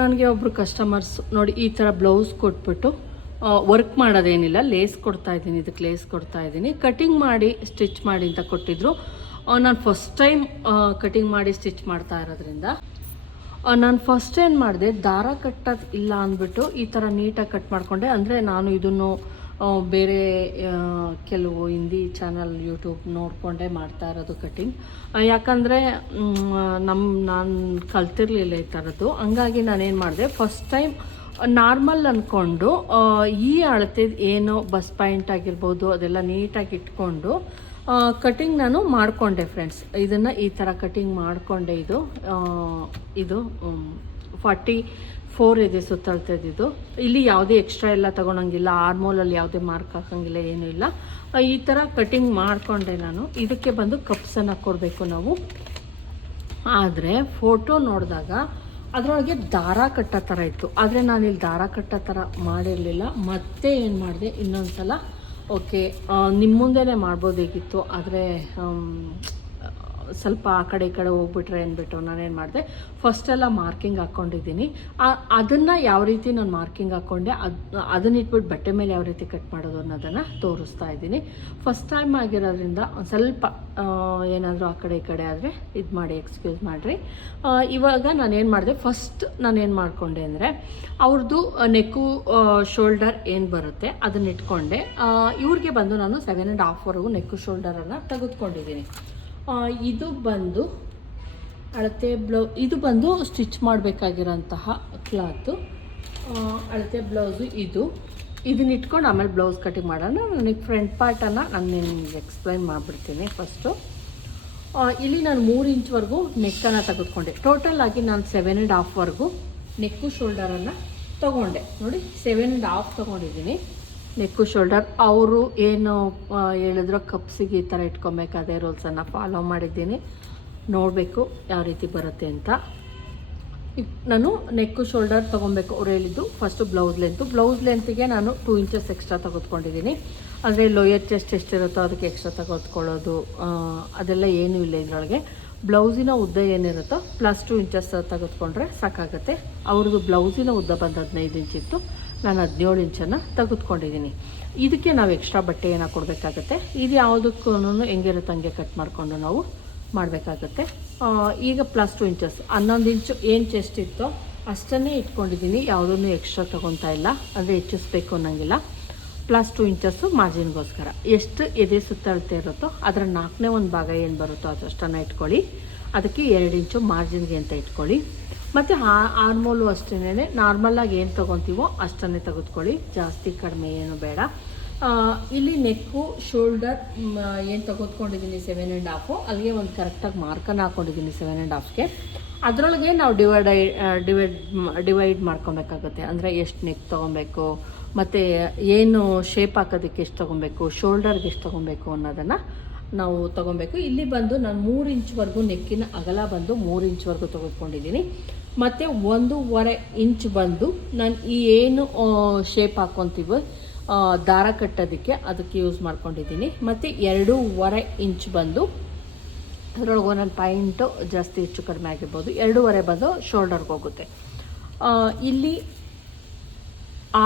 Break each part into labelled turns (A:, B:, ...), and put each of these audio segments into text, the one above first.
A: ನನಗೆ ಒಬ್ಬರು ಕಸ್ಟಮರ್ಸ್ ನೋಡಿ ಈ ಥರ ಬ್ಲೌಸ್ ಕೊಟ್ಬಿಟ್ಟು ವರ್ಕ್ ಮಾಡೋದೇನಿಲ್ಲ ಲೇಸ್ ಕೊಡ್ತಾ ಇದ್ದೀನಿ, ಇದಕ್ಕೆ ಲೇಸ್ ಕೊಡ್ತಾ ಇದ್ದೀನಿ. ಕಟಿಂಗ್ ಮಾಡಿ ಸ್ಟಿಚ್ ಮಾಡಿ ಅಂತ ಕೊಟ್ಟಿದ್ರು. ನಾನು ಫಸ್ಟ್ ಟೈಮ್ ಕಟಿಂಗ್ ಮಾಡಿ ಸ್ಟಿಚ್ ಮಾಡ್ತಾ ಇರೋದ್ರಿಂದ ನಾನು ಫಸ್ಟ್ ಏನು ಮಾಡಿದೆ, ದಾರ ಕಟ್ಟೋದು ಇಲ್ಲ ಅಂದ್ಬಿಟ್ಟು ಈ ಥರ ನೀಟಾಗಿ ಕಟ್ ಮಾಡಿಕೊಂಡೆ. ಅಂದರೆ ನಾನು ಇದನ್ನು ಬೇರೆ ಕೆಲವು ಹಿಂದಿ ಚಾನಲ್ ಯೂಟ್ಯೂಬ್ ನೋಡಿಕೊಂಡೇ ಮಾಡ್ತಾ ಇರೋದು ಕಟಿಂಗ್ ಯಾಕಂದರೆ ನಮ್ಮ ನಾನು ಕಲ್ತಿರ್ಲಿಲ್ಲ ಈ ಥರದ್ದು ಹಂಗಾಗಿ ನಾನೇನು ಮಾಡಿದೆ ಫಸ್ಟ್ ಟೈಮ್ ನಾರ್ಮಲ್ ಅಂದ್ಕೊಂಡು ಈ ಅಳತೆ ಏನು ಬಸ್ ಪಾಯಿಂಟ್ ಆಗಿರ್ಬೋದು, ಅದೆಲ್ಲ ನೀಟಾಗಿ ಇಟ್ಕೊಂಡು ಕಟಿಂಗ್ ನಾನು ಮಾಡಿಕೊಂಡೆ ಫ್ರೆಂಡ್ಸ್ ಇದನ್ನು ಈ ಥರ ಕಟಿಂಗ್ ಮಾಡಿಕೊಂಡೆ ಇದು ಇದು ಫಾರ್ಟಿ ಫೋರ್ ಇದೆ ಸುತ್ತಳತೆದಿದ್ದು ಇಲ್ಲಿ ಯಾವುದೇ ಎಕ್ಸ್ಟ್ರಾ ಎಲ್ಲ ತೊಗೊಳಂಗಿಲ್ಲ ಆರ್ಮೋಲಲ್ಲಿ ಯಾವುದೇ ಮಾರ್ಕ್ ಹಾಕೋಂಗಿಲ್ಲ, ಏನೂ ಇಲ್ಲ. ಈ ಥರ ಕಟಿಂಗ್ ಮಾಡಿಕೊಂಡೆ ನಾನು. ಇದಕ್ಕೆ ಬಂದು ಕಪ್ಸನ್ನು ಕೊಡಬೇಕು ನಾವು. ಆದರೆ ಫೋಟೋ ನೋಡಿದಾಗ ಅದರೊಳಗೆ ದಾರ ಕಟ್ಟೋ ಥರ ಇತ್ತು. ಆದರೆ ಇಲ್ಲಿ ದಾರ ಕಟ್ಟ ಥರ ಮಾಡಿರಲಿಲ್ಲ. ಮತ್ತೆ ಏನು ಮಾಡಿದೆ? ಇನ್ನೊಂದು ಸಲ ಓಕೆ ನಿಮ್ಮ ಮುಂದೆನೇ ಮಾಡ್ಬೋದಾಗಿತ್ತು ಆದರೆ ಸ್ವಲ್ಪ ಆ ಕಡೆ ಈ ಕಡೆ ಹೋಗ್ಬಿಟ್ರೆ ಅಂದ್ಬಿಟ್ಟು ನಾನೇನು ಮಾಡಿದೆ ಫಸ್ಟೆಲ್ಲ ಮಾರ್ಕಿಂಗ್ ಹಾಕ್ಕೊಂಡಿದ್ದೀನಿ ಅದನ್ನು ಯಾವ ರೀತಿ ನಾನು ಮಾರ್ಕಿಂಗ್ ಹಾಕ್ಕೊಂಡೆ ಅದು, ಅದನ್ನ ಇಟ್ಬಿಟ್ಟು ಬಟ್ಟೆ ಮೇಲೆ ಯಾವ ರೀತಿ ಕಟ್ ಮಾಡೋದು ಅನ್ನೋದನ್ನು ತೋರಿಸ್ತಾ ಇದ್ದೀನಿ. ಫಸ್ಟ್ ಟೈಮ್ ಆಗಿರೋದ್ರಿಂದ ಸ್ವಲ್ಪ ಏನಾದರೂ ಆ ಕಡೆ ಈ ಕಡೆ ಆದರೆ ಇದು ಮಾಡಿ ಎಕ್ಸ್ಕ್ಯೂಸ್ ಮಾಡಿರಿ. ಇವಾಗ ನಾನೇನು ಮಾಡಿದೆ ಫಸ್ಟ್ ನಾನೇನು ಮಾಡಿಕೊಂಡೆ ಅಂದರೆ ಅವ್ರದ್ದು ನೆಕ್ಕು ಶೋಲ್ಡರ್ ಏನು ಬರುತ್ತೆ ಅದನ್ನ ಇಟ್ಕೊಂಡೆ. ಇವ್ರಿಗೆ ಬಂದು ನಾನು ಸೆವೆನ್ ಆ್ಯಂಡ್ ಹಾಫ್ವರೆಗೂ ನೆಕ್ಕು ಶೋಲ್ಡರನ್ನು ತೆಗೆದುಕೊಂಡಿದ್ದೀನಿ. ಇದು ಬಂದು ಅಳತೆ ಬ್ಲೌ, ಇದು ಬಂದು ಸ್ಟಿಚ್ ಮಾಡಬೇಕಾಗಿರೋಂತಹ ಕ್ಲಾತು. ಅಳತೆ ಬ್ಲೌಸು ಇದು. ಇದನ್ನ ಇಟ್ಕೊಂಡು ಆಮೇಲೆ ಬ್ಲೌಸ್ ಕಟಿಂಗ್ ಮಾಡೋಣ. ನನಗೆ ಫ್ರಂಟ್ ಪಾರ್ಟನ್ನು ನಾನು ನಿಮಗೆ ಎಕ್ಸ್ಪ್ಲೈನ್ ಮಾಡಿಬಿಡ್ತೀನಿ ಫಸ್ಟು ಇಲ್ಲಿ ನಾನು ಮೂರು ಇಂಚ್ವರೆಗೂ ನೆಕ್ಕನ್ನು ತೆಗೆದುಕೊಂಡೆ. ಟೋಟಲ್ ಆಗಿ ನಾನು ಸೆವೆನ್ ಆ್ಯಂಡ್ ಹಾಫ್ವರೆಗೂ ನೆಕ್ಕು ಶೋಲ್ಡರನ್ನು ತೊಗೊಂಡೆ. ನೋಡಿ ಸೆವೆನ್ ಆ್ಯಂಡ್ ಹಾಫ್ ತೊಗೊಂಡಿದ್ದೀನಿ. Neck shoulder. ಅವರು ಏನು ಹೇಳಿದ್ರು ಕಪ್ಸಿಗೆ ಈ ಥರ ಇಟ್ಕೊಬೇಕು, ಅದೇ ರೂಲ್ಸನ್ನು ಫಾಲೋ ಮಾಡಿದ್ದೀನಿ. ನೋಡಬೇಕು ಯಾವ ರೀತಿ ಬರುತ್ತೆ ಅಂತ. ಈಗ ನಾನು ನೆಕ್ಕು ಶೋಲ್ಡರ್ ತೊಗೊಬೇಕು ಅವ್ರು ಹೇಳಿದ್ದು. ಫಸ್ಟು ಬ್ಲೌಸ್ ಲೆಂತು ಬ್ಲೌಸ್ ಲೆಂತಿಗೆ ನಾನು ಟೂ ಇಂಚಸ್ ಎಕ್ಸ್ಟ್ರಾ ತೆಗೆದುಕೊಂಡಿದ್ದೀನಿ. ಅಂದರೆ ಲೋಯರ್ ಚೆಸ್ಟ್ ಎಷ್ಟಿರುತ್ತೋ ಅದಕ್ಕೆ ಎಕ್ಸ್ಟ್ರಾ ತೆಗೆದುಕೊಳ್ಳೋದು ಅದೆಲ್ಲ ಏನೂ ಇಲ್ಲ ಇದರೊಳಗೆ. ಬ್ಲೌಸಿನ ಉದ್ದ ಏನಿರುತ್ತೋ ಪ್ಲಸ್ ಟೂ ಇಂಚಸ್ ತೆಗೆದುಕೊಂಡ್ರೆ ಸಾಕಾಗುತ್ತೆ. ಅವ್ರದ್ದು ಬ್ಲೌಸಿನ ಉದ್ದ ಬಂದು ಹದಿನೈದು ಇಂಚಿತ್ತು ನಾನು ಹದಿನೇಳು ಇಂಚನ್ನು ತೆಗೆದುಕೊಂಡಿದ್ದೀನಿ. ಇದಕ್ಕೆ ನಾವು ಎಕ್ಸ್ಟ್ರಾ ಬಟ್ಟೆ ಏನೋ ಕೊಡಬೇಕಾಗತ್ತೆ. ಇದು ಯಾವುದಕ್ಕೂ ಹೆಂಗಿರುತ್ತೆ ಹಂಗೆ ಕಟ್ ಮಾಡಿಕೊಂಡು ನಾವು ಮಾಡಬೇಕಾಗತ್ತೆ. ಈಗ ಪ್ಲಸ್ ಟು ಇಂಚಸ್ ಹನ್ನೊಂದು ಇಂಚು ಏನು ಚೆಸ್ಟ್ ಇತ್ತೋ ಅಷ್ಟನ್ನೇ ಇಟ್ಕೊಂಡಿದ್ದೀನಿ. ಯಾವುದನ್ನು ಎಕ್ಸ್ಟ್ರಾ ತೊಗೊತಾ ಇಲ್ಲ ಅಂದರೆ ಹೆಚ್ಚಿಸ್ಬೇಕು ಅನ್ನೋಂಗಿಲ್ಲ. ಪ್ಲಸ್ ಟು ಇಂಚಸ್ಸು ಮಾರ್ಜಿನ್ಗೋಸ್ಕರ. ಎಷ್ಟು ಎದೆ ಸುತ್ತಳತೆ ಇರುತ್ತೋ ಅದರ ನಾಲ್ಕನೇ ಒಂದು ಭಾಗ ಏನು ಬರುತ್ತೋ ಅದಷ್ಟನ್ನು ಇಟ್ಕೊಳ್ಳಿ. ಅದಕ್ಕೆ ಎರಡು ಇಂಚು ಮಾರ್ಜಿನ್ಗೆ ಅಂತ ಇಟ್ಕೊಳ್ಳಿ. ಮತ್ತು ಆರ್ಮೋಲು ಅಷ್ಟೇ ನಾರ್ಮಲಾಗಿ ಏನು ತೊಗೊತೀವೋ ಅಷ್ಟನ್ನೇ ತೆಗೆದುಕೊಳ್ಳಿ. ಜಾಸ್ತಿ ಕಡಿಮೆ ಏನು ಬೇಡ. ಇಲ್ಲಿ ನೆಕ್ಕು ಶೋಲ್ಡರ್ ಏನು ತೆಗೆದುಕೊಂಡಿದ್ದೀನಿ ಸೆವೆನ್ ಆ್ಯಂಡ್ ಹಾಫು ಅಲ್ಲಿಗೆ ಒಂದು ಕರೆಕ್ಟಾಗಿ ಮಾರ್ಕನ್ನು ಹಾಕ್ಕೊಂಡಿದ್ದೀನಿ ಸೆವೆನ್ ಆ್ಯಂಡ್ ಹಾಫ್ಗೆ ಅದರೊಳಗೆ ನಾವು ಡಿವೈಡ್ ಡಿವೈಡ್ ಡಿವೈಡ್ ಮಾಡ್ಕೊಬೇಕಾಗುತ್ತೆ. ಅಂದರೆ ಎಷ್ಟು ನೆಕ್ ತೊಗೊಬೇಕು ಮತ್ತು ಏನು ಶೇಪ್ ಹಾಕೋದಕ್ಕೆ ಎಷ್ಟು ತೊಗೊಬೇಕು ಶೋಲ್ಡರ್ಗೆ ಎಷ್ಟು ತೊಗೊಬೇಕು ಅನ್ನೋದನ್ನು ನಾವು ತೊಗೊಬೇಕು ಇಲ್ಲಿ ಬಂದು ನಾನು ಮೂರು ಇಂಚ್ವರೆಗೂ ನೆಕ್ಕಿನ ಅಗಲ ಬಂದು ಮೂರು ಇಂಚ್ವರೆಗೂ ತೆಗೆದುಕೊಂಡಿದ್ದೀನಿ. ಮತ್ತು ಒಂದೂವರೆ ಇಂಚ್ ಬಂದು ನಾನು ಈ ಏನು ಶೇಪ್ ಹಾಕ್ಕೊತೀವೋ ದಾರ ಕಟ್ಟೋದಕ್ಕೆ ಅದಕ್ಕೆ ಯೂಸ್ ಮಾಡ್ಕೊಂಡಿದ್ದೀನಿ. ಮತ್ತು ಎರಡೂವರೆ ಇಂಚ್ ಬಂದು, ಅದರೊಳಗೆ ಒಂದೊಂದು ಪಾಯಿಂಟು ಜಾಸ್ತಿ ಹೆಚ್ಚು ಕಡಿಮೆ ಆಗಿರ್ಬೋದು, ಎರಡೂವರೆ ಬಂದು ಶೋಲ್ಡರ್ಗೆ ಹೋಗುತ್ತೆ. ಇಲ್ಲಿ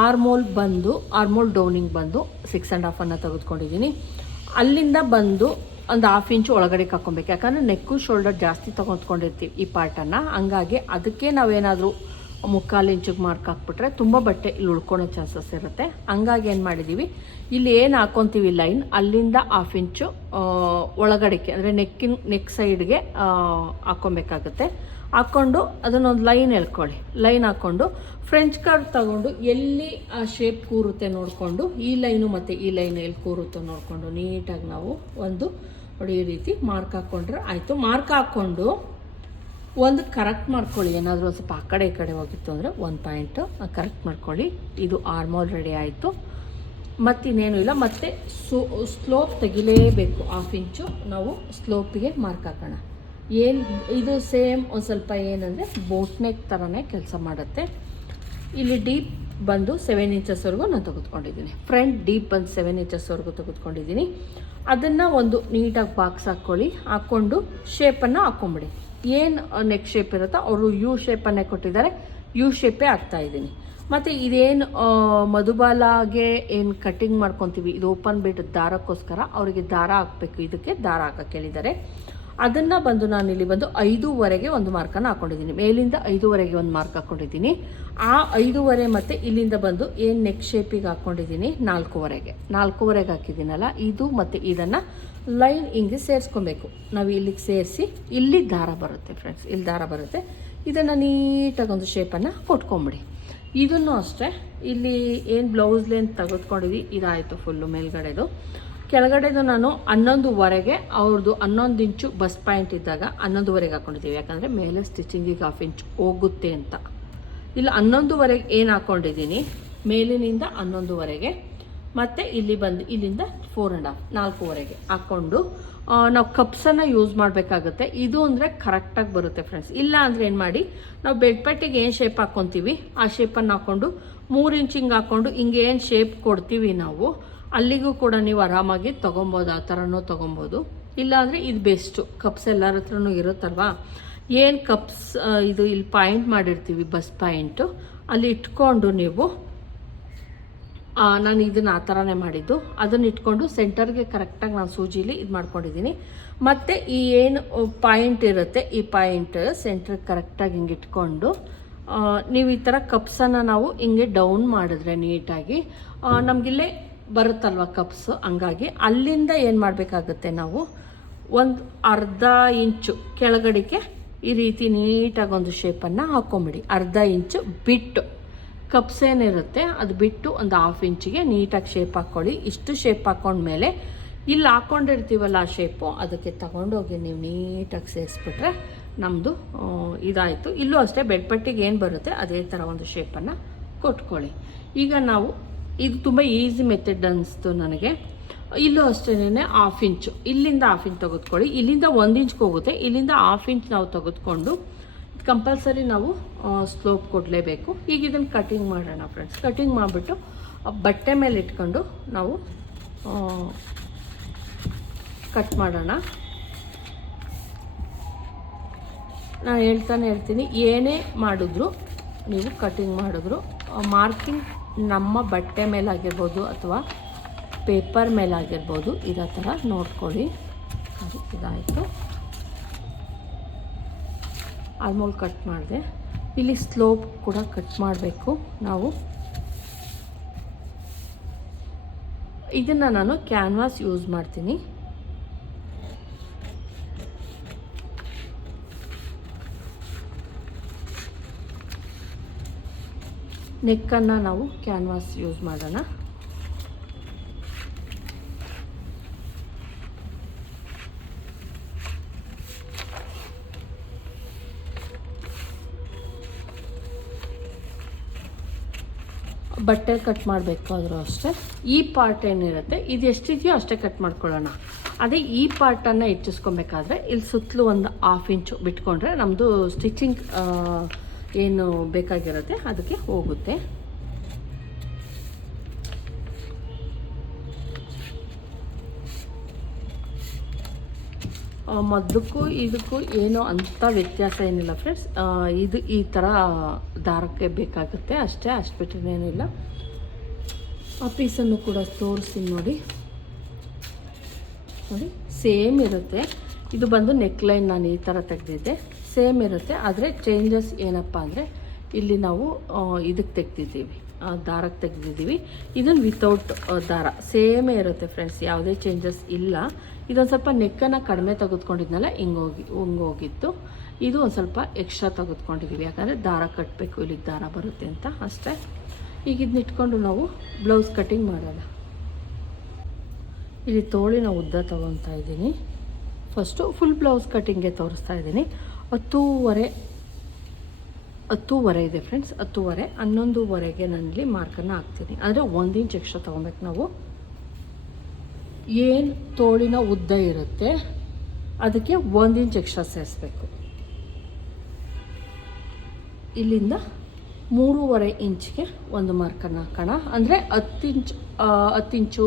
A: ಆರ್ಮೋಲ್ ಬಂದು ಆರ್ಮೋಲ್ ಡೌನಿಂಗ್ ಬಂದು ಸಿಕ್ಸ್ ಆ್ಯಂಡ್ ಹಾಫನ್ನು ತೆಗೆದುಕೊಂಡಿದ್ದೀನಿ. ಅಲ್ಲಿಂದ ಬಂದು ಒಂದು ಹಾಫ್ ಇಂಚು ಒಳಗಡೆ ಹಾಕ್ಕೊಬೇಕು. ಯಾಕಂದರೆ ನೆಕ್ಕು ಶೋಲ್ಡರ್ ಜಾಸ್ತಿ ತೊಗೊಂಡ್ಕೊಂಡಿರ್ತೀವಿ ಈ ಪಾರ್ಟನ್ನು. ಹಂಗಾಗಿ ಅದಕ್ಕೆ ನಾವೇನಾದರೂ ಮುಕ್ಕಾಲು ಇಂಚಿಗೆ ಮಾರ್ಕ್ ಹಾಕ್ಬಿಟ್ರೆ ತುಂಬ ಬಟ್ಟೆ ಇಲ್ಲಿ ಉಳ್ಕೊಳ್ಳೋ ಚಾನ್ಸಸ್ ಇರುತ್ತೆ. ಹಂಗಾಗಿ ಏನು ಮಾಡಿದ್ದೀವಿ ಇಲ್ಲಿ ಏನು ಹಾಕ್ಕೊತೀವಿ ಲೈನ್ ಅಲ್ಲಿಂದ ಹಾಫ್ ಇಂಚು ಒಳಗಡೆಗೆ, ಅಂದರೆ ನೆಕ್ಕಿನ ನೆಕ್ ಸೈಡ್ಗೆ ಹಾಕ್ಕೊಬೇಕಾಗುತ್ತೆ. ಹಾಕ್ಕೊಂಡು ಅದನ್ನೊಂದು ಲೈನ್ ಎಳ್ಕೊಳ್ಳಿ. ಲೈನ್ ಹಾಕ್ಕೊಂಡು ಫ್ರೆಂಚ್ ಕರ್ವ್ ತಗೊಂಡು ಎಲ್ಲಿ ಆ ಶೇಪ್ ಕೂರುತ್ತೆ ನೋಡಿಕೊಂಡು, ಈ ಲೈನು ಮತ್ತು ಈ ಲೈನ್ ಎಲ್ಲಿ ಕೂರುತ್ತೋ ನೋಡಿಕೊಂಡು, ನೀಟಾಗಿ ನಾವು ಒಂದು ನೋಡಿ ಈ ರೀತಿ ಮಾರ್ಕ್ ಹಾಕ್ಕೊಂಡ್ರೆ ಆಯಿತು. ಮಾರ್ಕ್ ಹಾಕ್ಕೊಂಡು ಒಂದು ಕರೆಕ್ಟ್ ಮಾಡ್ಕೊಳ್ಳಿ. ಏನಾದರೂ ಒಂದು ಸ್ವಲ್ಪ ಆ ಕಡೆ ಈ ಕಡೆ ಹೋಗಿತ್ತು ಅಂದರೆ ಒಂದು ಪಾಯಿಂಟು ಕರೆಕ್ಟ್ ಮಾಡ್ಕೊಳ್ಳಿ. ಇದು ಆರ್ಮೋಲ್ ರೆಡಿ ಆಯಿತು. ಮತ್ತಿನ್ನೇನು ಇಲ್ಲ. ಮತ್ತು ಸೋ ಸ್ಲೋಪ್ ತೆಗಿಲೇಬೇಕು. ಹಾಫ್ ಇಂಚು ನಾವು ಸ್ಲೋಪಿಗೆ ಮಾರ್ಕ್ ಹಾಕೋಣ. ಏನು, ಇದು ಸೇಮ್ ಒಂದು ಸ್ವಲ್ಪ ಏನಂದರೆ ಬೋಟ್ನೆಕ್ ಥರನೇ ಕೆಲಸ ಮಾಡುತ್ತೆ. ಇಲ್ಲಿ ಡೀಪ್ ಬಂದು ಸೆವೆನ್ ಇಂಚಸ್ವರೆಗೂ ನಾನು ತೆಗೆದುಕೊಂಡಿದ್ದೀನಿ. ಫ್ರಂಟ್ ಡೀಪ್ ಬಂದು ಸೆವೆನ್ ಇಂಚಸ್ವರೆಗೂ ತೆಗೆದುಕೊಂಡಿದ್ದೀನಿ. ಅದನ್ನು ಒಂದು ನೀಟಾಗಿ ಬಾಕ್ಸ್ ಹಾಕ್ಕೊಳ್ಳಿ. ಹಾಕ್ಕೊಂಡು ಶೇಪನ್ನು ಹಾಕ್ಕೊಂಬಿಡಿ. ಏನು ನೆಕ್ ಶೇಪ್ ಇರುತ್ತೋ ಅವರು ಯು ಶೇಪನ್ನೇ ಕೊಟ್ಟಿದ್ದಾರೆ. ಯು ಶೇಪೇ ಹಾಕ್ತಾ ಇದ್ದೀನಿ. ಮತ್ತು ಇದೇನು ಮಧುಬಾಲಾಗೆ ಏನು ಕಟ್ಟಿಂಗ್ ಮಾಡ್ಕೊತೀವಿ, ಇದು ಓಪನ್ ಬಿಟ್ಟು ದಾರಕ್ಕೋಸ್ಕರ ಅವರಿಗೆ ದಾರ ಹಾಕಬೇಕು. ಇದಕ್ಕೆ ದಾರ ಹಾಕಕ್ಕೆ ಹೇಳಿದ್ದಾರೆ. ಅದನ್ನು ಬಂದು ನಾನು ಇಲ್ಲಿ ಬಂದು ಐದೂವರೆಗೆ ಒಂದು ಮಾರ್ಕನ್ನು ಹಾಕೊಂಡಿದ್ದೀನಿ. ಮೇಲಿಂದ ಐದೂವರೆಗೆ ಒಂದು ಮಾರ್ಕ್ ಹಾಕ್ಕೊಂಡಿದ್ದೀನಿ ಆ ಐದೂವರೆ ಮತ್ತು ಇಲ್ಲಿಂದ ಬಂದು ಏನು ನೆಕ್ ಶೇಪಿಗೆ ಹಾಕ್ಕೊಂಡಿದ್ದೀನಿ ನಾಲ್ಕೂವರೆಗೆ. ನಾಲ್ಕೂವರೆಗೆ ಹಾಕಿದ್ದೀನಲ್ಲ, ಇದು ಮತ್ತು ಇದನ್ನು ಲೈನ್ ಹಿಂಗೆ ಸೇರಿಸ್ಕೊಬೇಕು. ನಾವು ಇಲ್ಲಿಗೆ ಸೇರಿಸಿ, ಇಲ್ಲಿ ದಾರ ಬರುತ್ತೆ ಫ್ರೆಂಡ್ಸ್ ಇಲ್ಲಿ ದಾರ ಬರುತ್ತೆ. ಇದನ್ನು ನೀಟಾಗಿ ಒಂದು ಶೇಪನ್ನು ಕೊಟ್ಕೊಂಬಿಡಿ. ಇದನ್ನು ಅಷ್ಟೇ, ಇಲ್ಲಿ ಏನು ಬ್ಲೌಸ್ ಲೆಂತ್ ತೆಗೆದುಕೊಂಡಿದ್ವಿ ಇದಾಯಿತು ಫುಲ್ಲು ಮೇಲ್ಗಡೆದು. ಕೆಳಗಡೆದು ನಾನು ಹನ್ನೊಂದುವರೆಗೆ ಅವ್ರದ್ದು ಹನ್ನೊಂದು ಇಂಚು ಬಸ್ ಪಾಯಿಂಟ್ ಇದ್ದಾಗ ಹನ್ನೊಂದುವರೆಗೆ ಹಾಕ್ಕೊಂಡಿದ್ದೀವಿ ಯಾಕಂದರೆ ಮೇಲೆ ಸ್ಟಿಚಿಂಗಿಗೆ ಹಾಫ್ ಇಂಚ್ ಹೋಗುತ್ತೆ ಅಂತ. ಇಲ್ಲಿ, ಹನ್ನೊಂದುವರೆಗೆ ಏನು ಹಾಕ್ಕೊಂಡಿದ್ದೀನಿ ಮೇಲಿನಿಂದ ಹನ್ನೊಂದುವರೆಗೆ, ಮತ್ತು ಇಲ್ಲಿ ಬಂದು, ಇಲ್ಲಿಂದ ಫೋರ್ ಆ್ಯಂಡ್ ಹಾಫ್ ನಾಲ್ಕೂವರೆಗೆ ಹಾಕ್ಕೊಂಡು ನಾವು ಕಪ್ಸನ್ನು ಯೂಸ್ ಮಾಡಬೇಕಾಗುತ್ತೆ. ಇದು ಅಂದರೆ ಕರೆಕ್ಟಾಗಿ ಬರುತ್ತೆ ಫ್ರೆಂಡ್ಸ್ ಇಲ್ಲ ಅಂದರೆ ಏನು ಮಾಡಿ, ನಾವು ಬೆಡ್ ಪಟ್ಟಿಗೆ ಏನು ಶೇಪ್ ಹಾಕ್ಕೊತೀವಿ ಆ ಶೇಪನ್ನು ಹಾಕ್ಕೊಂಡು ಮೂರು ಇಂಚ್ ಹಿಂಗೆ ಹಾಕ್ಕೊಂಡು ಹಿಂಗೆ ಏನು ಶೇಪ್ ಕೊಡ್ತೀವಿ ನಾವು? ಅಲ್ಲಿಗೂ ಕೂಡ ನೀವು ಆರಾಮಾಗಿ ತೊಗೊಬೋದು, ಆ ಥರನೂ ತೊಗೊಬೋದು. ಇಲ್ಲಾಂದರೆ ಇದು ಬೆಸ್ಟು. ಕಪ್ಸ್ ಎಲ್ಲರ ಹತ್ರನೂ ಇರುತ್ತಲ್ವಾ? ಏನು ಕಪ್ಸ್ ಇದು ಇಲ್ಲಿ ಪಾಯಿಂಟ್ ಮಾಡಿರ್ತೀವಿ, ಬಸ್ ಪಾಯಿಂಟು. ಅಲ್ಲಿ ಇಟ್ಕೊಂಡು ನೀವು ನಾನು ಇದನ್ನು ಆ ಥರನೇ ಮಾಡಿದ್ದು. ಅದನ್ನು ಇಟ್ಕೊಂಡು ಸೆಂಟರ್ಗೆ ಕರೆಕ್ಟಾಗಿ ನಾನು ಸೂಜಿಲಿ ಇದು ಮಾಡ್ಕೊಂಡಿದ್ದೀನಿ. ಮತ್ತು ಈ ಏನು ಪಾಯಿಂಟ್ ಇರುತ್ತೆ, ಈ ಪಾಯಿಂಟ್ ಸೆಂಟ್ರಿಗೆ ಕರೆಕ್ಟಾಗಿ ಹಿಂಗೆ ಇಟ್ಕೊಂಡು ನೀವು ಈ ಥರ ಕಪ್ಸನ್ನು ನಾವು ಹಿಂಗೆ ಡೌನ್ ಮಾಡಿದ್ರೆ ನೀಟಾಗಿ ನಮಗಿಲ್ಲೇ ಬರುತ್ತಲ್ವ ಕಪ್ಸು ಹಂಗಾಗಿ ಅಲ್ಲಿಂದ ಏನು ಮಾಡಬೇಕಾಗುತ್ತೆ ನಾವು? ಒಂದು ಅರ್ಧ ಇಂಚು ಕೆಳಗಡೆಗೆ ಈ ರೀತಿ ನೀಟಾಗಿ ಒಂದು ಶೇಪನ್ನು ಹಾಕ್ಕೊಂಬಿಡಿ ಅರ್ಧ ಇಂಚು ಬಿಟ್ಟು. ಕಪ್ಸ್ ಏನಿರುತ್ತೆ, ಅದು ಬಿಟ್ಟು ಒಂದು ಹಾಫ್ ಇಂಚಿಗೆ ನೀಟಾಗಿ ಶೇಪ್ ಹಾಕ್ಕೊಳ್ಳಿ ಇಷ್ಟು ಶೇಪ್ ಹಾಕ್ಕೊಂಡ್ಮೇಲೆ ಇಲ್ಲಿ ಹಾಕ್ಕೊಂಡಿರ್ತೀವಲ್ಲ ಆ ಶೇಪು ಅದಕ್ಕೆ ತಗೊಂಡೋಗಿ ನೀವು ನೀಟಾಗಿ ಸೇರಿಸ್ಬಿಟ್ರೆ ನಮ್ಮದು ಇದಾಯಿತು. ಇಲ್ಲೂ ಅಷ್ಟೇ ಬೆಡ್ಪಟ್ಟಿಗೆ ಏನು ಬರುತ್ತೆ, ಅದೇ ಥರ ಒಂದು ಶೇಪನ್ನು ಕೊಟ್ಕೊಳ್ಳಿ. ಈಗ ನಾವು ಇದು ತುಂಬ ಈಸಿ ಮೆಥಡ್ ಅನಿಸ್ತು ನನಗೆ. ಇಲ್ಲೂ ಅಷ್ಟೇನೆ ಹಾಫ್ ಇಂಚು ಇಲ್ಲಿಂದ ಹಾಫ್ ಇಂಚ್ ತೆಗೆದುಕೊಳ್ಳಿ. ಇಲ್ಲಿಂದ ಒಂದು ಇಂಚ್ಗೆ ಹೋಗುತ್ತೆ. ಇಲ್ಲಿಂದ ಹಾಫ್ ಇಂಚ್ ನಾವು ತೆಗೆದುಕೊಂಡು ಕಂಪಲ್ಸರಿ ನಾವು ಸ್ಲೋಪ್ ಕೊಡಲೇಬೇಕು. ಈಗ ಇದನ್ನು ಕಟಿಂಗ್ ಮಾಡೋಣ ಫ್ರೆಂಡ್ಸ್ ಕಟಿಂಗ್ ಮಾಡಿಬಿಟ್ಟು ಬಟ್ಟೆ ಮೇಲೆ ಇಟ್ಕೊಂಡು ನಾವು ಕಟ್ ಮಾಡೋಣ. ನಾನು ಹೇಳ್ತಾನೆ ಹೇಳ್ತೀನಿ ಏನೇ ಮಾಡಿದ್ರು ನೀವು ಕಟಿಂಗ್ ಮಾಡಿದ್ರು ಮಾರ್ಕಿಂಗ್ ನಮ್ಮ ಬಟ್ಟೆ ಮೇಲಾಗಿರ್ಬೋದು ಅಥವಾ ಪೇಪರ್ ಮೇಲಾಗಿರ್ಬೋದು ಇರೋ ಥರ ನೋಡ್ಕೊಳ್ಳಿ. ಅದು ಇದಾಯಿತು. ಆಲ್ಮೋಲ್ ಕಟ್ ಮಾಡಿದೆ. ಇಲ್ಲಿ ಸ್ಲೋಪ್ ಕೂಡ ಕಟ್ ಮಾಡಬೇಕು. ನಾವು ಇದನ್ನು ನಾನು ಕ್ಯಾನ್ವಾಸ್ ಯೂಸ್ ಮಾಡ್ತೀನಿ. ನೆಕ್ಕನ್ನು ನಾವು ಕ್ಯಾನ್ವಾಸ್ ಯೂಸ್ ಮಾಡೋಣ. ಬಟ್ಟೆ ಕಟ್ ಮಾಡಬೇಕು ಆದರೂ ಅಷ್ಟೇ. ಈ ಪಾರ್ಟ್ ಏನಿರುತ್ತೆ, ಇದು ಎಷ್ಟಿದೆಯೋ ಅಷ್ಟೇ ಕಟ್ ಮಾಡ್ಕೊಳ್ಳೋಣ. ಅದೇ ಈ ಪಾರ್ಟನ್ನು ಹೆಚ್ಚಿಸ್ಕೊಬೇಕಾದ್ರೆ, ಇಲ್ಲಿ ಸುತ್ತಲೂ ಒಂದು ಹಾಫ್ ಇಂಚು ಬಿಟ್ಕೊಂಡ್ರೆ ನಮ್ಮದು ಸ್ಟಿಚಿಂಗ್ ಏನು ಬೇಕಾಗಿರುತ್ತೆ ಅದಕ್ಕೆ ಹೋಗುತ್ತೆ. ಆ, ಮೊದಲಕ್ಕೂ ಇದಕ್ಕೂ ಏನೋ ಅಂಥ ವ್ಯತ್ಯಾಸ ಏನಿಲ್ಲ ಫ್ರೆಂಡ್ಸ್ ಇದು ಈ ಥರ ದಾರಕ್ಕೆ ಬೇಕಾಗುತ್ತೆ ಅಷ್ಟೇ ಅಷ್ಟು ಬಿಟ್ಟರೆ ಏನಿಲ್ಲ. ಆ ಪೀಸನ್ನು ಕೂಡ ತೋರಿಸ್ತೀನಿ ನೋಡಿ. ನೋಡಿ ಸೇಮ್ ಇರುತ್ತೆ. ಇದು ಬಂದು ನೆಕ್ಲೈನ್ ನಾನು ಈ ಥರ ತೆಗೆದಿದ್ದೆ. ಸೇಮ್ ಇರುತ್ತೆ, ಆದರೆ ಚೇಂಜಸ್ ಏನಪ್ಪ ಅಂದರೆ ಇಲ್ಲಿ ನಾವು ಇದಕ್ಕೆ ತೆಗ್ದಿದ್ದೀವಿ ದಾರಕ್ಕೆ ತೆಗ್ದಿದ್ದೀವಿ. ಇದನ್ನು ವಿತೌಟ್ ದಾರ, ಸೇಮೇ ಇರುತ್ತೆ ಫ್ರೆಂಡ್ಸ್ ಯಾವುದೇ ಚೇಂಜಸ್ ಇಲ್ಲ. ಇದೊಂದು ಸ್ವಲ್ಪ ನೆಕ್ಕನ್ನು ಕಡಿಮೆ ತೆಗೆದುಕೊಂಡಿದ್ನಲ್ಲ ಹಿಂಗೋಗಿ ಹಿಂಗೋಗಿತ್ತು ಇದು ಒಂದು ಸ್ವಲ್ಪ ಎಕ್ಸ್ಟ್ರಾ ತೆಗೆದುಕೊಂಡಿದ್ದೀವಿ ಯಾಕಂದರೆ ದಾರ ಕಟ್ಟಬೇಕು ಇಲ್ಲಿಗೆ ದಾರ ಬರುತ್ತೆ ಅಂತ, ಅಷ್ಟೇ. ಈಗ ಇದನ್ನ ಇಟ್ಕೊಂಡು ನಾವು ಬ್ಲೌಸ್ ಕಟ್ಟಿಂಗ್ ಮಾಡೋಣ. ಇಲ್ಲಿ ತೋಳಿನ ಉದ್ದ ತೊಗೊತಾ ಇದ್ದೀನಿ. ಫಸ್ಟು ಫುಲ್ ಬ್ಲೌಸ್ ಕಟ್ಟಿಂಗ್ಗೆ ತೋರಿಸ್ತಾ ಇದ್ದೀನಿ. ಹತ್ತೂವರೆ ಹತ್ತೂವರೆ ಇದೆ ಫ್ರೆಂಡ್ಸ್ ಹತ್ತೂವರೆ, ಹನ್ನೊಂದುವರೆಗೆ ನನ್ನಲ್ಲಿ ಮಾರ್ಕನ್ನು ಹಾಕ್ತೀನಿ. ಅಂದರೆ ಒಂದು ಇಂಚ್ ಎಕ್ಸ್ಟ್ರಾ ತೊಗೊಬೇಕು ನಾವು. ಏನು ತೋಳಿನ ಉದ್ದ ಇರುತ್ತೆ, ಅದಕ್ಕೆ ಒಂದು ಇಂಚ್ ಎಕ್ಸ್ಟ್ರಾ ಸೇರಿಸ್ಬೇಕು. ಇಲ್ಲಿಂದ ಮೂರುವರೆ ಇಂಚ್ಗೆ ಒಂದು ಮಾರ್ಕನ್ನು ಹಾಕೋಣ. ಅಂದರೆ ಹತ್ತು ಇಂಚ್ ಹತ್ತು ಇಂಚು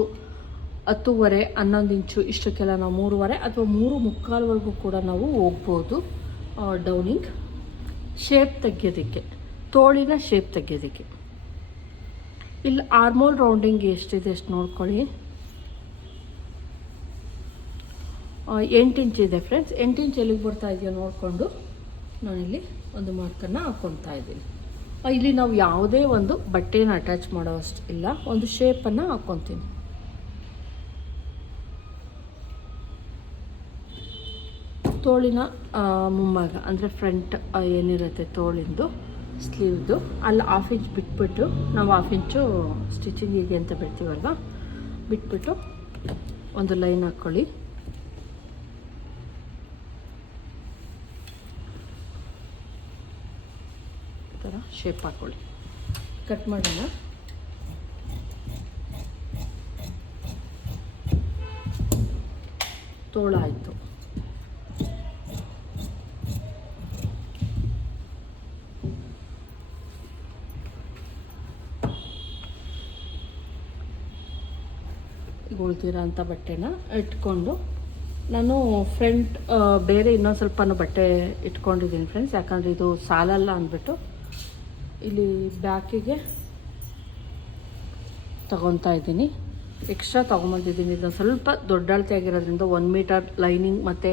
A: ಹತ್ತೂವರೆ, ಹನ್ನೊಂದು ಇಂಚು ಇಷ್ಟಕ್ಕೆಲ್ಲ ನಾವು ಮೂರುವರೆ ಅಥವಾ ಮೂರು ಮುಕ್ಕಾಲ್ವರೆಗೂ ಕೂಡ ನಾವು ಹೋಗ್ಬೋದು. ಡೌನಿಂಗ್ ಶೇಪ್ ತೆಗಿಯೋದಕ್ಕೆ, ತೋಳಿನ ಶೇಪ್ ತೆಗೆಯೋದಕ್ಕೆ. ಇಲ್ಲಿ, ಆರ್ಮೋಲ್ ರೌಂಡಿಂಗ್ ಎಷ್ಟಿದೆ ಅಷ್ಟು ನೋಡ್ಕೊಳ್ಳಿ. ಎಂಟು ಇಂಚ್ ಇದೆ ಫ್ರೆಂಡ್ಸ್. ಎಂಟು ಇಂಚ್ ಎಲ್ಲಿಗೆ ಬರ್ತಾ ಇದೆಯೋ ನೋಡಿಕೊಂಡು ನಾನಿಲ್ಲಿ ಒಂದು ಮಾರ್ಕನ್ನು ಹಾಕ್ಕೊತಾ ಇದ್ದೀನಿ. ಇಲ್ಲಿ ನಾವು ಯಾವುದೇ ಒಂದು ಬಟ್ಟೆನ ಅಟ್ಯಾಚ್ ಮಾಡೋ ಅಷ್ಟು ಇಲ್ಲ. ಒಂದು ಶೇಪನ್ನು ಹಾಕ್ಕೊತೀನಿ ತೋಳಿನ ಮುಂಭಾಗ, ಅಂದರೆ ಫ್ರಂಟ್ ಏನಿರುತ್ತೆ ತೋಳಿಂದು ಸ್ಲೀವ್ದು ಅಲ್ಲಿ ಹಾಫ್ ಇಂಚ್ ಬಿಟ್ಬಿಟ್ಟು, ನಾವು ಹಾಫ್ ಇಂಚು ಸ್ಟಿಚಿಂಗಿಗೆ ಅಂತ ಬಿಡ್ತೀವಲ್ವ? ಬಿಟ್ಬಿಟ್ಟು ಒಂದು ಲೈನ್ ಹಾಕ್ಕೊಳ್ಳಿ ಥರ ಶೇಪ್ ಹಾಕ್ಕೊಳ್ಳಿ ಕಟ್ ಮಾಡೋಣ. ತೋಳ ಆಯಿತು ಉಳ್ದಿರೋ ಅಂಥ ಬಟ್ಟೆನ ಇಟ್ಕೊಂಡು ನಾನು ಫ್ರೆಂಟ್ ಬೇರೆ ಇನ್ನೊಂದು ಸ್ವಲ್ಪ ಬಟ್ಟೆ ಇಟ್ಕೊಂಡಿದ್ದೀನಿ ಫ್ರೆಂಡ್ಸ್ ಯಾಕಂದರೆ ಇದು ಸಾಲಲ್ಲ ಅಂದ್ಬಿಟ್ಟು ಇಲ್ಲಿ ಬ್ಯಾಕಿಗೆ ತಗೊತಾ ಇದ್ದೀನಿ. ಎಕ್ಸ್ಟ್ರಾ ತೊಗೊಂಬಂದಿದ್ದೀನಿ. ಇದನ್ನು ಸ್ವಲ್ಪ ದೊಡ್ಡ ಅಳತೆ ಆಗಿರೋದ್ರಿಂದ ಒನ್ ಮೀಟರ್ ಲೈನಿಂಗ್ ಮತ್ತು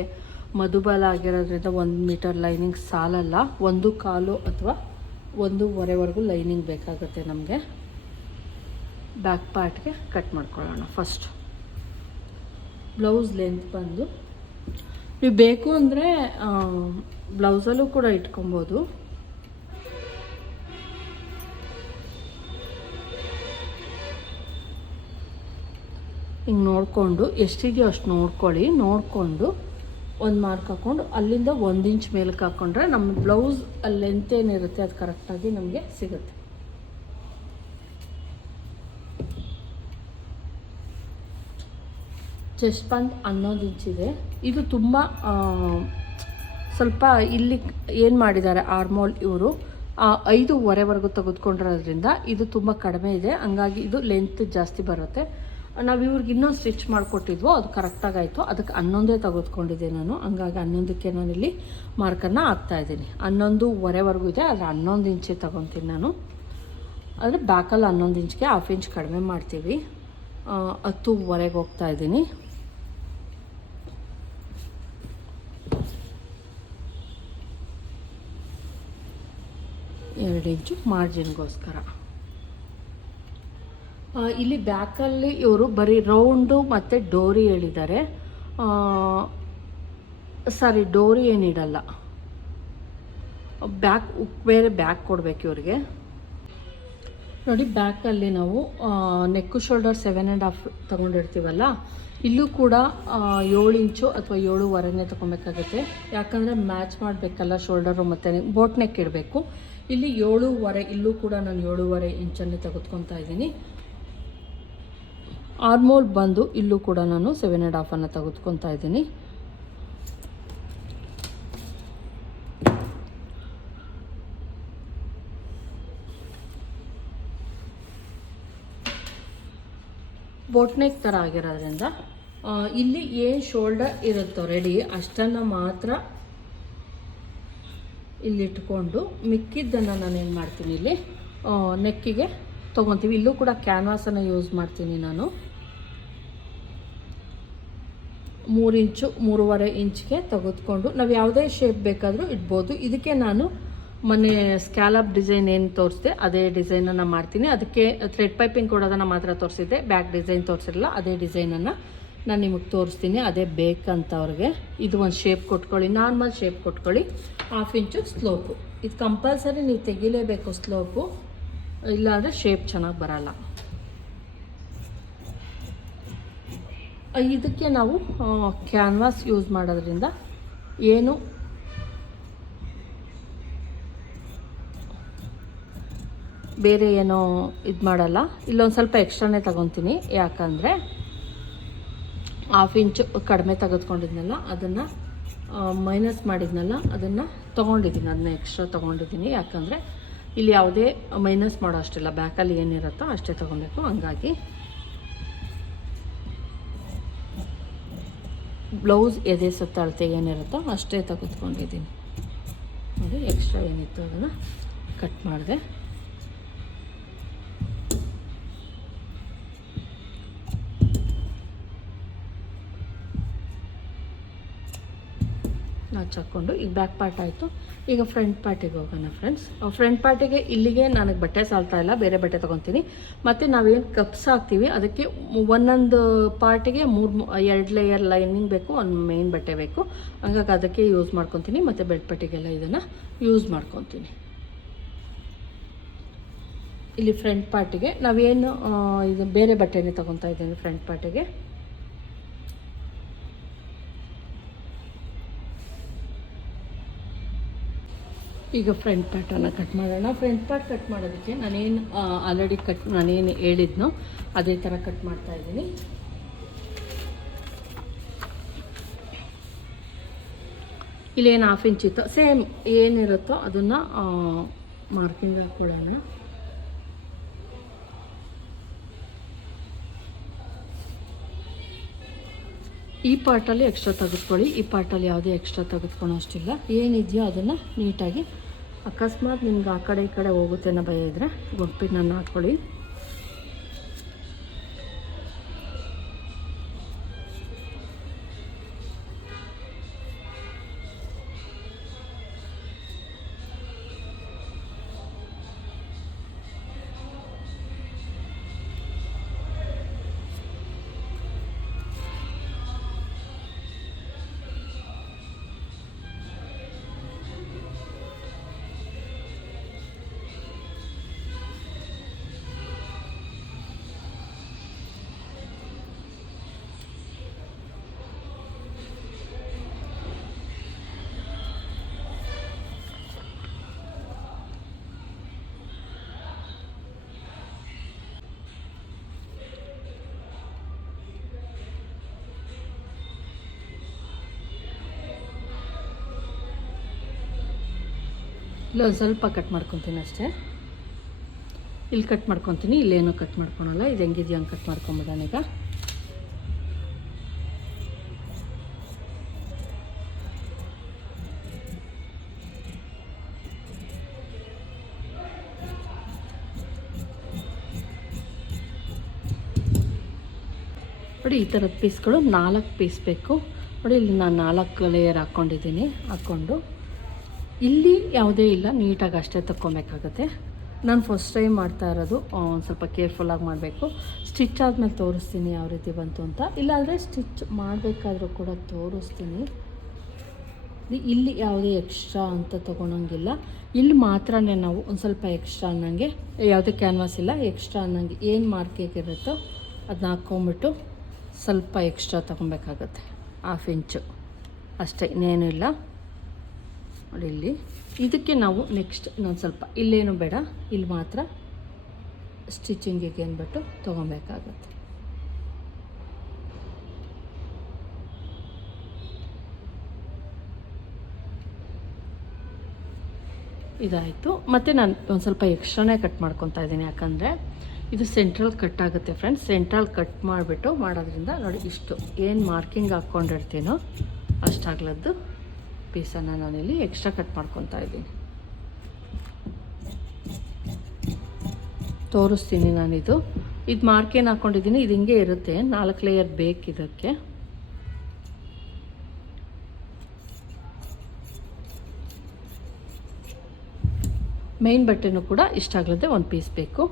A: ಮಧುಬಲ ಆಗಿರೋದ್ರಿಂದ ಒಂದು ಮೀಟರ್ ಲೈನಿಂಗ್ ಸಾಲಲ್ಲ. ಒಂದು ಕಾಲು ಅಥವಾ ಒಂದೂವರೆವರೆಗೂ ಲೈನಿಂಗ್ ಬೇಕಾಗುತ್ತೆ ನಮಗೆ. ಬ್ಯಾಕ್ ಪಾರ್ಟ್ಗೆ ಕಟ್ ಮಾಡ್ಕೊಳ್ಳೋಣ ಫಸ್ಟ್. ಬ್ಲೌಸ್ ಲೆಂತ್ ಬಂದು. ನೀವು ಬೇಕು ಅಂದರೆ ಬ್ಲೌಸಲ್ಲೂ ಕೂಡ ಇಟ್ಕೊಬೋದು. ಹಿಂಗೆ ನೋಡಿಕೊಂಡು, ಎಷ್ಟಿದೆಯೋ ಅಷ್ಟು ನೋಡ್ಕೊಳ್ಳಿ. ನೋಡಿಕೊಂಡು ಒಂದು ಮಾರ್ಕ್ ಹಾಕ್ಕೊಂಡು ಅಲ್ಲಿಂದ ಒಂದು ಇಂಚ್ ಮೇಲಕ್ಕೆ ಹಾಕ್ಕೊಂಡ್ರೆ ನಮ್ಮ ಬ್ಲೌಸ್ ಲೆಂತ್ ಏನಿರುತ್ತೆ, ಅದು ಕರೆಕ್ಟಾಗಿ ನಮಗೆ ಸಿಗುತ್ತೆ. ಚೆಸ್ಟ್ ಬಂದ್ ಹನ್ನೊಂದು ಇಂಚಿದೆ ಇದು ತುಂಬ ಸ್ವಲ್ಪ ಇಲ್ಲಿ ಏನು ಮಾಡಿದ್ದಾರೆ ಆರ್ಮೋಲ್ ಇವರು ಐದೂವರೆವರೆಗೂ ತೆಗೆದುಕೊಂಡಿರೋದ್ರಿಂದ ಇದು ತುಂಬ ಕಡಿಮೆ ಇದೆ. ಹಂಗಾಗಿ ಇದು ಲೆಂತ್ ಜಾಸ್ತಿ ಬರುತ್ತೆ. ನಾವು ಇವ್ರಿಗೆ ಇನ್ನೊಂದು ಸ್ಟಿಚ್ ಮಾಡಿಕೊಟ್ಟಿದ್ವೋ ಅದು ಕರೆಕ್ಟಾಗಿ ಆಯಿತು ಅದಕ್ಕೆ ಹನ್ನೊಂದೇ ತೆಗೆದುಕೊಂಡಿದ್ದೆ ನಾನು. ಹಂಗಾಗಿ ಹನ್ನೊಂದಕ್ಕೆ ನಾನಿಲ್ಲಿ ಮಾರ್ಕನ್ನು ಹಾಕ್ತಾಯಿದ್ದೀನಿ ಹನ್ನೊಂದುವರೆವರೆಗೂ ಇದೆ ಆದರೆ ಹನ್ನೊಂದು ಇಂಚೆ ತೊಗೊತೀನಿ ನಾನು. ಆದರೆ ಬ್ಯಾಕಲ್ಲಿ ಹನ್ನೊಂದು ಇಂಚ್ಗೆ ಹಾಫ್ ಇಂಚ್ ಕಡಿಮೆ ಮಾಡ್ತೀವಿ. ಹತ್ತುವರೆಗೆ ಹೋಗ್ತಾ ಇದ್ದೀನಿ. ಎರಡು ಇಂಚು ಮಾರ್ಜಿನ್ಗೋಸ್ಕರ. ಇಲ್ಲಿ ಬ್ಯಾಕಲ್ಲಿ ಇವರು ಬರೀ ರೌಂಡು ಮತ್ತು ಡೋರಿ ಹೇಳಿದ್ದಾರೆ. ಸಾರಿ, ಡೋರಿ ಏನಿಡಲ್ಲ. ಬ್ಯಾಕ್ ಬೇರೆ ಬ್ಯಾಕ್ ಕೊಡಬೇಕು ಇವ್ರಿಗೆ. ನೋಡಿ, ಬ್ಯಾಕಲ್ಲಿ ನಾವು neck shoulder seven and half ತೊಗೊಂಡಿರ್ತೀವಲ್ಲ, ಇಲ್ಲೂ ಕೂಡ ಏಳು ಇಂಚು ಅಥವಾ ಏಳುವರೆನೇ ತೊಗೊಬೇಕಾಗುತ್ತೆ. ಯಾಕಂದರೆ ಮ್ಯಾಚ್ ಮಾಡಬೇಕಲ್ಲ ಶೋಲ್ಡರು ಮತ್ತು ಬೋಟ್ ನೆಕ್ ಇಡಬೇಕು. ಇಲ್ಲಿ ಏಳೂವರೆ, ಇಲ್ಲೂ ಕೂಡ ನಾನು ಏಳೂವರೆ ಇಂಚಲ್ಲಿ ತೆಗೆದುಕೊತಾ ಇದ್ದೀನಿ. ಆರ್ಮೋಲ್ ಬಂದು ಇಲ್ಲೂ ಕೂಡ ನಾನು ಸೆವೆನ್ ಆ್ಯಂಡ್ ಹಾಫನ್ನು ತೆಗೆದುಕೊತಾ ಇದ್ದೀನಿ. ಬೋಟ್ನೆಕ್ ಥರ ಆಗಿರೋದ್ರಿಂದ ಇಲ್ಲಿ ಏನು ಶೋಲ್ಡರ್ ಇರುತ್ತೋ ರೆಡಿ ಅಷ್ಟನ್ನು ಮಾತ್ರ ಇಲ್ಲಿಟ್ಕೊಂಡು ಮಿಕ್ಕಿದ್ದನ್ನು ನಾನು ಏನು ಮಾಡ್ತೀನಿ ಇಲ್ಲಿ ನೆಕ್ಕಿಗೆ ತೊಗೊತೀವಿ. ಇಲ್ಲೂ ಕೂಡ ಕ್ಯಾನ್ವಾಸನ್ನು ಯೂಸ್ ಮಾಡ್ತೀನಿ ನಾನು. ಮೂರು ಇಂಚು, ಮೂರುವರೆ ಇಂಚ್ಗೆ ತೆಗೆದುಕೊಂಡು ನಾವು ಯಾವುದೇ ಶೇಪ್ ಬೇಕಾದರೂ ಇಡ್ಬೋದು. ಇದಕ್ಕೆ ನಾನು ಮೊನ್ನೆ ಸ್ಕ್ಯಾಲಪ್ ಡಿಸೈನ್ ಏನು ತೋರಿಸಿದೆ, ಅದೇ ಡಿಸೈನನ್ನು ಮಾಡ್ತೀನಿ. ಅದಕ್ಕೆ ಥ್ರೆಡ್ ಪೈಪಿಂಗ್ ಕೊಡೋದನ್ನು ಮಾತ್ರ ತೋರಿಸಿದ್ದೆ. ಬ್ಯಾಕ್ ಡಿಸೈನ್ ತೋರಿಸಿರಲ್ಲ, ಅದೇ ಡಿಸೈನನ್ನು ನಾನು ನಿಮಗೆ ತೋರಿಸ್ತೀನಿ, ಅದೇ ಬೇಕಂತವ್ರಿಗೆ. ಇದು ಒಂದು ಶೇಪ್ ಕೊಟ್ಕೊಳ್ಳಿ ನಾರ್ಮಲ್ ಶೇಪ್ ಕೊಟ್ಕೊಳ್ಳಿ. ಹಾಫ್ ಇಂಚು ಸ್ಲೋಪು ಇದು ಕಂಪಲ್ಸರಿ ನೀವು ತೆಗಿಲೇಬೇಕು ಸ್ಲೋಪು ಇಲ್ಲಾಂದರೆ ಶೇಪ್ ಚೆನ್ನಾಗಿ ಬರಲ್ಲ. ಇದಕ್ಕೆ ನಾವು ಕ್ಯಾನ್ವಾಸ್ ಯೂಸ್ ಮಾಡೋದ್ರಿಂದ ಏನು? ಬೇರೆ ಏನೋ ಇದು ಮಾಡಲ್ಲ. ಇಲ್ಲೊಂದು ಸ್ವಲ್ಪ ಎಕ್ಸ್ಟ್ರಾನೇ ತಗೊತೀನಿ. ಯಾಕಂದರೆ ಹಾಫ್ ಇಂಚು ಕಡಿಮೆ ತೆಗೆದುಕೊಂಡಿದ್ನಲ್ಲ, ಅದನ್ನು ಮೈನಸ್ ಮಾಡಿದ್ನಲ್ಲ, ಅದನ್ನು ತೊಗೊಂಡಿದ್ದೀನಿ, ಅದನ್ನ ಎಕ್ಸ್ಟ್ರಾ ತೊಗೊಂಡಿದ್ದೀನಿ. ಯಾಕಂದರೆ ಇಲ್ಲಿ ಯಾವುದೇ ಮೈನಸ್ ಮಾಡೋ ಅಷ್ಟಿಲ್ಲ ಬ್ಯಾಕಲ್ಲಿ ಏನಿರುತ್ತೋ ಅಷ್ಟೇ ತೊಗೊಬೇಕು. ಹಂಗಾಗಿ ಬ್ಲೌಸ್ ಎದೆ ಸುತ್ತ ಅಳತೆ ಏನಿರುತ್ತೋ ಅಷ್ಟೇ ತೆಗೆದುಕೊಂಡಿದ್ದೀನಿ. ನೋಡಿ ಎಕ್ಸ್ಟ್ರಾ ಏನಿತ್ತು ಅದನ್ನು ಕಟ್ ಮಾಡಿದೆ. ನಾಚ್ ಹಾಕ್ಕೊಂಡು ಈಗ ಬ್ಯಾಕ್ ಪಾರ್ಟ್ ಆಯಿತು. ಈಗ ಫ್ರಂಟ್ ಪಾರ್ಟಿಗೆ ಹೋಗೋಣ ಫ್ರೆಂಡ್ಸ್ ಫ್ರಂಟ್ ಪಾರ್ಟಿಗೆ ಇಲ್ಲಿಗೆ ನನಗೆ ಬಟ್ಟೆ ಸಾಲ್ತಾ ಇಲ್ಲ, ಬೇರೆ ಬಟ್ಟೆ ತೊಗೊತೀನಿ. ಮತ್ತು ನಾವೇನು ಕಪ್ಸ್ ಹಾಕ್ತೀವಿ, ಅದಕ್ಕೆ ಒಂದೊಂದು ಪಾರ್ಟಿಗೆ ಮೂರು ಎರಡು ಲೇಯರ್ ಲೈನಿಂಗ್ ಬೇಕು, ಒಂದು ಮೇನ್ ಬಟ್ಟೆ ಬೇಕು. ಹಂಗಾಗಿ ಅದಕ್ಕೆ ಯೂಸ್ ಮಾಡ್ಕೊತೀನಿ, ಮತ್ತು ಬೆಡ್ ಪಟ್ಟಿಗೆಲ್ಲ ಇದನ್ನು ಯೂಸ್ ಮಾಡ್ಕೊತೀನಿ. ಇಲ್ಲಿ ಫ್ರಂಟ್ ಪಾರ್ಟಿಗೆ ನಾವೇನು ಇದು ಬೇರೆ ಬಟ್ಟೆನೇ ತೊಗೊತಾ ಇದ್ದೀನಿ ಫ್ರಂಟ್ ಪಾರ್ಟಿಗೆ. ಈಗ ಫ್ರಂಟ್ ಪಾರ್ಟನ್ನು ಕಟ್ ಮಾಡೋಣ. ಫ್ರಂಟ್ ಪಾರ್ಟ್ ಕಟ್ ಮಾಡೋದಕ್ಕೆ ನಾನೇನು ಆಲ್ರೆಡಿ ಕಟ್ ನಾನೇನು ಹೇಳಿದ್ನೋ ಅದೇ ಥರ ಕಟ್ ಮಾಡ್ತಾ ಇದ್ದೀನಿ. ಇಲ್ಲೇನು ಹಾಫ್ ಇಂಚ್ ಇತ್ತು ಸೇಮ್ ಏನಿರುತ್ತೋ ಅದನ್ನು ಮಾರ್ಕಿಂಗ್ ಹಾಕ್ಕೊಳ್ಳೋಣ ಈ ಪಾರ್ಟಲ್ಲಿ ಎಕ್ಸ್ಟ್ರಾ ತೆಗೆದುಕೊಳ್ಳಿ. ಈ ಪಾರ್ಟಲ್ಲಿ ಯಾವುದೇ ಎಕ್ಸ್ಟ್ರಾ ತೆಗೆದುಕೊಳ್ಳೋ ಅಷ್ಟಿಲ್ಲ ಏನಿದೆಯೋ ಅದನ್ನು ನೀಟಾಗಿ ಅಕಸ್ಮಾತ್ ನಿಮ್ಗೆ ಆ ಕಡೆ ಈ ಕಡೆ ಹೋಗುತ್ತೆ ಅನ್ನೋ ಭಯ ಇದ್ದರೆ ಗುಂಪಿನ ಹಾಕ್ಕೊಳ್ಳಿ ಇಲ್ಲ, ಒಂದು ಸ್ವಲ್ಪ ಕಟ್ ಮಾಡ್ಕೊತೀನಿ ಅಷ್ಟೇ. ಇಲ್ಲಿ ಕಟ್ ಮಾಡ್ಕೊತೀನಿ ಇಲ್ಲೇನೋ ಕಟ್ ಮಾಡ್ಕೊಳಲ್ಲ, ಇದು ಹೆಂಗಿದೆಯೋ ಹಂಗೆ ಕಟ್ ಮಾಡ್ಕೊಂಬಿಡೋಣ ಈಗ. ನೋಡಿ, ಈ ಥರದ ಪೀಸ್ಗಳು ನಾಲ್ಕು ಪೀಸ್ ಬೇಕು. ನೋಡಿ, ಇಲ್ಲಿ ನಾನು ನಾಲ್ಕು ಲೇಯರ್ ಹಾಕ್ಕೊಂಡಿದ್ದೀನಿ ಹಾಕ್ಕೊಂಡು ಇಲ್ಲಿ ಯಾವುದೇ ಇಲ್ಲ, ನೀಟಾಗಿ ಅಷ್ಟೇ ತಕ್ಕೊಬೇಕಾಗತ್ತೆ. ನಾನು ಫಸ್ಟ್ ಟೈಮ್ ಮಾಡ್ತಾ ಇರೋದು ಒಂದು ಸ್ವಲ್ಪ ಕೇರ್ಫುಲ್ಲಾಗಿ ಮಾಡಬೇಕು. ಸ್ಟಿಚ್ ಆದಮೇಲೆ ತೋರಿಸ್ತೀನಿ ಯಾವ ರೀತಿ ಬಂತು ಅಂತ. ಇಲ್ಲಾಂದರೆ ಸ್ಟಿಚ್ ಮಾಡಬೇಕಾದ್ರೂ ಕೂಡ ತೋರಿಸ್ತೀನಿ. ಇಲ್ಲಿ ಯಾವುದೇ ಎಕ್ಸ್ಟ್ರಾ ಅಂತ ತೊಗೊಳಂಗಿಲ್ಲ. ಇಲ್ಲಿ ಮಾತ್ರನೇ ನಾವು ಒಂದು ಸ್ವಲ್ಪ ಎಕ್ಸ್ಟ್ರಾ ಅನ್ನಂಗೆ, ಯಾವುದೇ ಕ್ಯಾನ್ವಾಸ್ ಇಲ್ಲ ಎಕ್ಸ್ಟ್ರಾ ಅನ್ನಂಗೆ ಏನು ಮಾರ್ಕಿಂಗ್ ಇರುತ್ತೋ ಅದನ್ನ ಹಾಕ್ಕೊಂಬಿಟ್ಟು ಸ್ವಲ್ಪ ಎಕ್ಸ್ಟ್ರಾ ತೊಗೊಬೇಕಾಗತ್ತೆ. ಹಾಫ್ ಇಂಚು ಅಷ್ಟೇ, ಇನ್ನೇನು ಇಲ್ಲ. ನೋಡಿ ಇಲ್ಲಿ. ಇದಕ್ಕೆ ನಾವು ನೆಕ್ಸ್ಟ್ ಇನ್ನೊಂದು ಸ್ವಲ್ಪ, ಇಲ್ಲೇನು ಬೇಡ, ಇಲ್ಲಿ ಮಾತ್ರ ಸ್ಟಿಚಿಂಗಿಗೆ ಅಂದ್ಬಿಟ್ಟು ತೊಗೊಬೇಕಾಗತ್ತೆ. ಇದಾಯಿತು. ಮತ್ತು ನಾನು ಒಂದು ಸ್ವಲ್ಪ ಎಕ್ಸ್ಟ್ರಾನೇ ಕಟ್ ಮಾಡ್ಕೊತಾ ಇದ್ದೀನಿ, ಯಾಕಂದರೆ ಇದು ಸೆಂಟ್ರಲ್ ಕಟ್ ಆಗುತ್ತೆ ಫ್ರೆಂಡ್ಸ್ ಸೆಂಟ್ರಲ್ ಕಟ್ ಮಾಡಿಬಿಟ್ಟು ಮಾಡೋದ್ರಿಂದ ನೋಡಿ ಇಷ್ಟು, ಏನು ಮಾರ್ಕಿಂಗ್ ಹಾಕ್ಕೊಂಡಿರ್ತೀನೋ ಅಷ್ಟಾಗ್ಲದ್ದು ಪೀಸನ್ನು ನಾನಿಲ್ಲಿ ಎಕ್ಸ್ಟ್ರಾ ಕಟ್ ಮಾಡ್ಕೊತಾ ಇದ್ದೀನಿ. ತೋರಿಸ್ತೀನಿ ನಾನಿದು. ಇದು ಮಾರ್ಕೇನು ಹಾಕ್ಕೊಂಡಿದ್ದೀನಿ ಇದು ಹಿಂಗೆ ಇರುತ್ತೆ. ನಾಲ್ಕು ಲೇಯರ್ ಬೇಕು ಇದಕ್ಕೆ. ಮೇನ್ ಬಟ್ಟೆನೂ ಕೂಡ ಇಷ್ಟ ಆಗ್ಲದೆ ಒಂದು ಪೀಸ್ ಬೇಕು.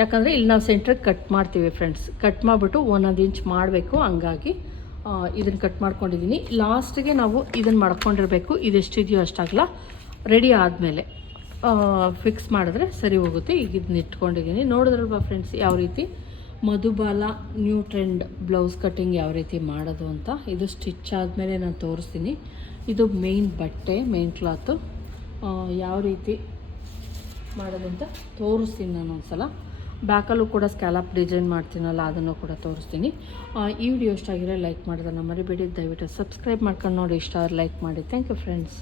A: ಯಾಕಂದರೆ ಇಲ್ಲಿ ನಾವು ಸೆಂಟ್ರಿಗೆ ಕಟ್ ಮಾಡ್ತೀವಿ ಫ್ರೆಂಡ್ಸ್ ಕಟ್ ಮಾಡಿಬಿಟ್ಟು ಒಂದೊಂದು ಇಂಚ್ ಮಾಡಬೇಕು. ಹಂಗಾಗಿ ಇದನ್ನು ಕಟ್ ಮಾಡ್ಕೊಂಡಿದ್ದೀನಿ ಲಾಸ್ಟಿಗೆ ನಾವು ಇದನ್ನು ಮಾಡ್ಕೊಂಡಿರಬೇಕು. ಇದೆಷ್ಟಿದೆಯೋ ಅಷ್ಟಾಗಲ್ಲ ರೆಡಿ ಆದಮೇಲೆ ಫಿಕ್ಸ್ ಮಾಡಿದ್ರೆ ಸರಿ ಹೋಗುತ್ತೆ. ಈಗ ಇದನ್ನ ಇಟ್ಕೊಂಡಿದ್ದೀನಿ ನೋಡಿದ್ರಲ್ವಾ ಫ್ರೆಂಡ್ಸ್ ಯಾವ ರೀತಿ? Madhubala new trend blouse cutting ಯಾವ ರೀತಿ ಮಾಡೋದು ಅಂತ. ಇದು ಸ್ಟಿಚ್ ಆದಮೇಲೆ ನಾನು ತೋರಿಸ್ತೀನಿ. ಇದು ಮೇನ್ ಬಟ್ಟೆ ಮೇನ್ ಕ್ಲಾತು ಯಾವ ರೀತಿ ಮಾಡೋದು ಅಂತ ತೋರಿಸ್ತೀನಿ ನಾನು ಒಂದ್ಸಲ. ಬ್ಯಾಕಲ್ಲೂ ಕೂಡ ಸ್ಕ್ಯಾಲಪ್ ಡಿಸೈನ್ ಮಾಡ್ತೀನಲ್ಲ ಅದನ್ನು ಕೂಡ ತೋರಿಸ್ತೀನಿ. ಈ ವಿಡಿಯೋ ಇಷ್ಟ ಆಗಿರೋ ಲೈಕ್ ಮಾಡೋದನ್ನು ಮರಿಬೇಡಿ. ದಯವಿಟ್ಟು ಸಬ್ಸ್ಕ್ರೈಬ್ ಮಾಡ್ಕೊಂಡು ನೋಡಿ, ಇಷ್ಟ ಲೈಕ್ ಮಾಡಿ. Thank you friends.